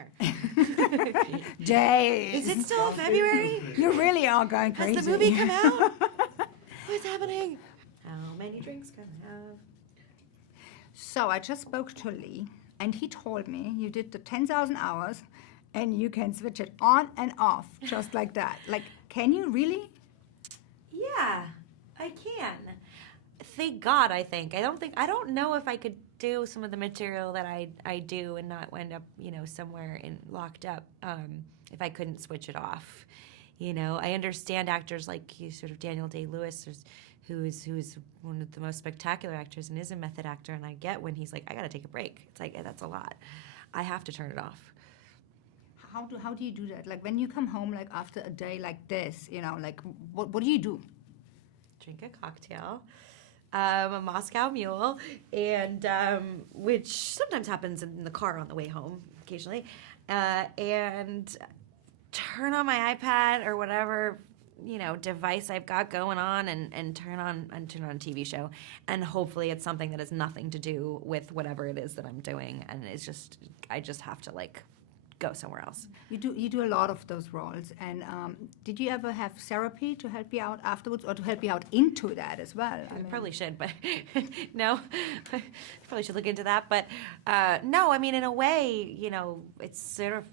hair. Days. Is it still February? You really are going crazy. Has the movie come out? What's happening? How many drinks can I have? So I just spoke to Leigh, and he told me you did the 10,000 hours, and you can switch it on and off just like that. Like, can you really? Yeah, I can. Thank God, I think. I don't know if I could do some of the material that I do and not end up, somewhere locked up if I couldn't switch it off. I understand actors like sort of Daniel Day-Lewis, who is one of the most spectacular actors and is a method actor, and I get when he's like, I got to take a break. It's like, that's a lot. I have to turn it off. How do you do that? Like, when you come home, like, after a day like this, like, what do you do? Drink a cocktail, a Moscow Mule, and which sometimes happens in the car on the way home occasionally, and turn on my iPad or whatever device I've got going on and turn on a TV show, and hopefully it's something that has nothing to do with whatever it is that I'm doing, and I just have to go somewhere else. You do a lot of those roles, and did you ever have therapy to help you out afterwards, or to help you out into that as well? I probably should, but no, I probably should look into that. But no, I mean, in a way, it's sort of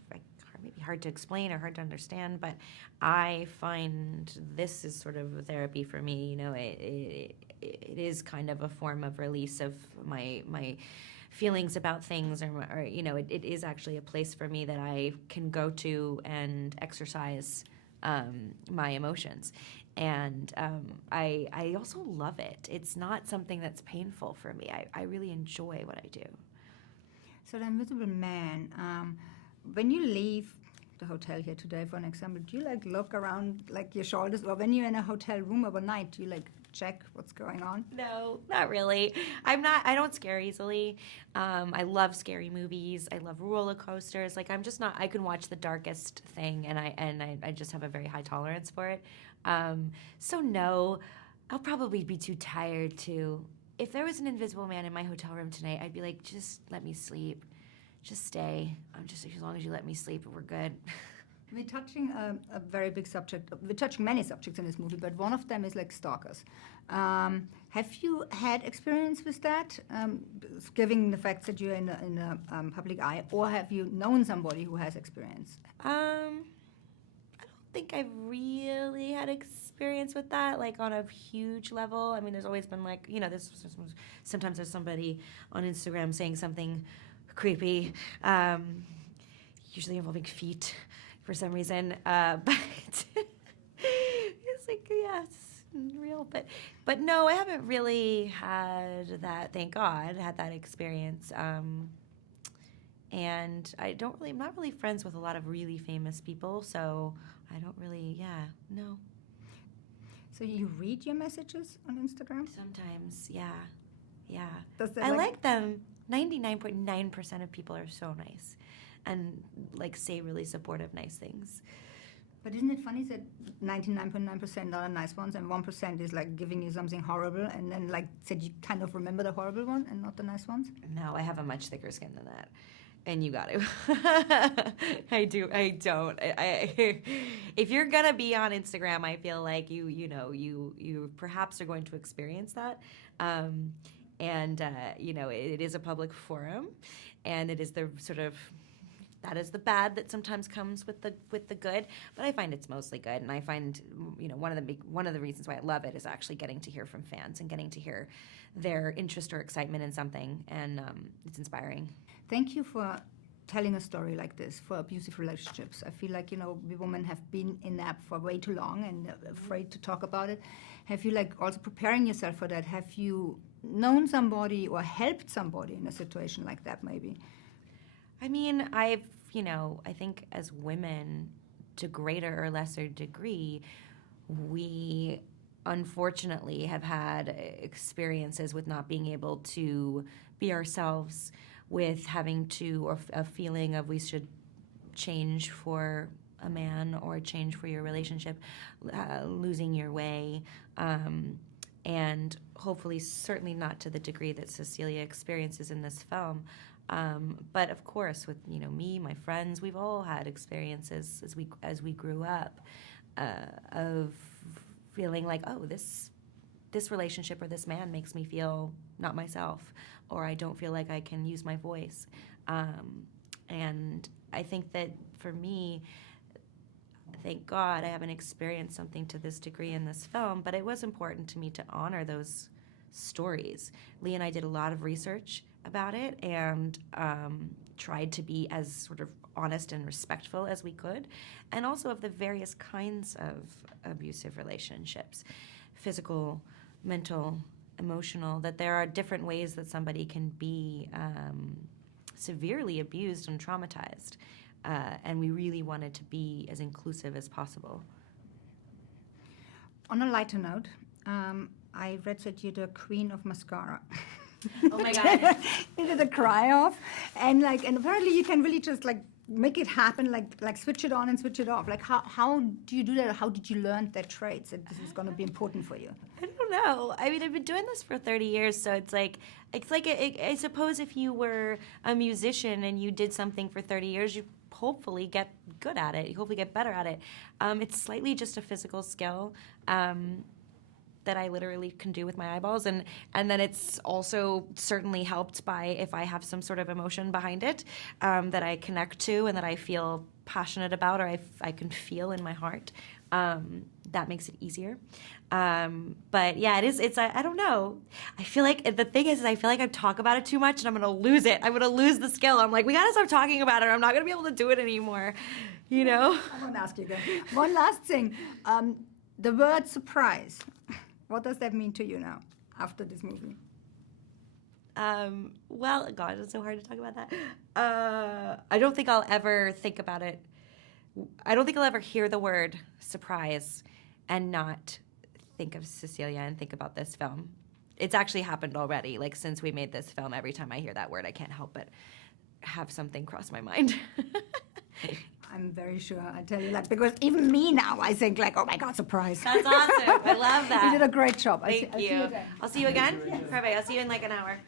maybe hard to explain or hard to understand, but I find this is sort of therapy for me. It is kind of a form of release of my feelings about things, or it is actually a place for me that I can go to and exercise my emotions. And I also love it. It's not something that's painful for me. I really enjoy what I do. So the Invisible Man, when you leave the hotel here today, for an example, do you look around your shoulders, or when you're in a hotel room overnight, do you check what's going on? No, not really. I don't scare easily. I love scary movies. I love roller coasters. I'm just not, I can watch the darkest thing, and I just have a very high tolerance for it. So no, I'll probably be too tired to. If there was an invisible man in my hotel room tonight, I'd be like, just let me sleep. Just stay. As long as you let me sleep, we're good. We're touching a very big subject. We're touching many subjects in this movie, but one of them is stalkers. Have you had experience with that, given the fact that you're in the public eye, or have you known somebody who has experience? I don't think I've really had experience with that, on a huge level. I mean, there's always been sometimes there's somebody on Instagram saying something creepy, usually involving feet for some reason, but it's it's real. But no, I haven't really had that. Thank God, had that experience. And I'm not really friends with a lot of really famous people, so I don't really, no. So you read your messages on Instagram? Sometimes, yeah. I like them. 99.9% of people are so nice and say really supportive, nice things. But isn't it funny that 99.9% are nice ones, and 1% is giving you something horrible, and then said you kind of remember the horrible one and not the nice ones? No, I have a much thicker skin than that. And you got to. I don't. If you're gonna be on Instagram, I feel like you perhaps are going to experience that. It is a public forum, and it is the sort of, that is the bad that sometimes comes with the good, but I find it's mostly good, and I find one of the reasons why I love it is actually getting to hear from fans and getting to hear their interest or excitement in something, and it's inspiring. Thank you for telling a story like this for Abusive Relationships. I feel like, we women have been in that for way too long and afraid to talk about it. Have you also preparing yourself for that? Have you known somebody or helped somebody in a situation like that maybe? I mean, I think as women, to greater or lesser degree, we unfortunately have had experiences with not being able to be ourselves, with having to, or a feeling of we should change for a man or change for your relationship, losing your way, and hopefully certainly not to the degree that Cecilia experiences in this film. But of course, with me, my friends, we've all had experiences as we grew up of feeling like, oh, this relationship or this man makes me feel not myself, or I don't feel like I can use my voice. And I think that for me, thank God I haven't experienced something to this degree in this film, but it was important to me to honor those stories. Leigh and I did a lot of research about it and tried to be as sort of honest and respectful as we could, and also of the various kinds of abusive relationships, physical, mental, emotional, that there are different ways that somebody can be severely abused and traumatized. And we really wanted to be as inclusive as possible. On a lighter note, I read that you're the queen of mascara. Oh my God. You did a cry-off, and apparently you can really just make it happen, like switch it on and switch it off. Like how do you do that? How did you learn that trait that this is going to be important for you? I don't know. I mean, I've been doing this for 30 years, so it's like I suppose if you were a musician and you did something for 30 years, you hopefully get good at it. You hopefully get better at it. It's slightly just a physical skill that I literally can do with my eyeballs, and then it's also certainly helped by if I have some sort of emotion behind it that I connect to and that I feel passionate about, or I can feel in my heart. That makes it easier. But yeah, it's I don't know. I feel like the thing is I feel like I talk about it too much and I'm gonna lose it. I'm gonna lose the skill. I'm like, we gotta stop talking about it, or I'm not gonna be able to do it anymore. I'm gonna ask you again. One last thing. The word surprise. What does that mean to you now after this movie? Well, God, it's so hard to talk about that. I don't think I'll ever think about it. I don't think I'll ever hear the word surprise and not think of Cecilia and think about this film. It's actually happened already. Like, since we made this film, every time I hear that word, I can't help but have something cross my mind. I'm very sure. I tell you, because even me now, I think oh my God, surprise. That's awesome. I love that. You did a great job. Thank you. I'll see you again. Yeah. Perfect. I'll see you in an hour.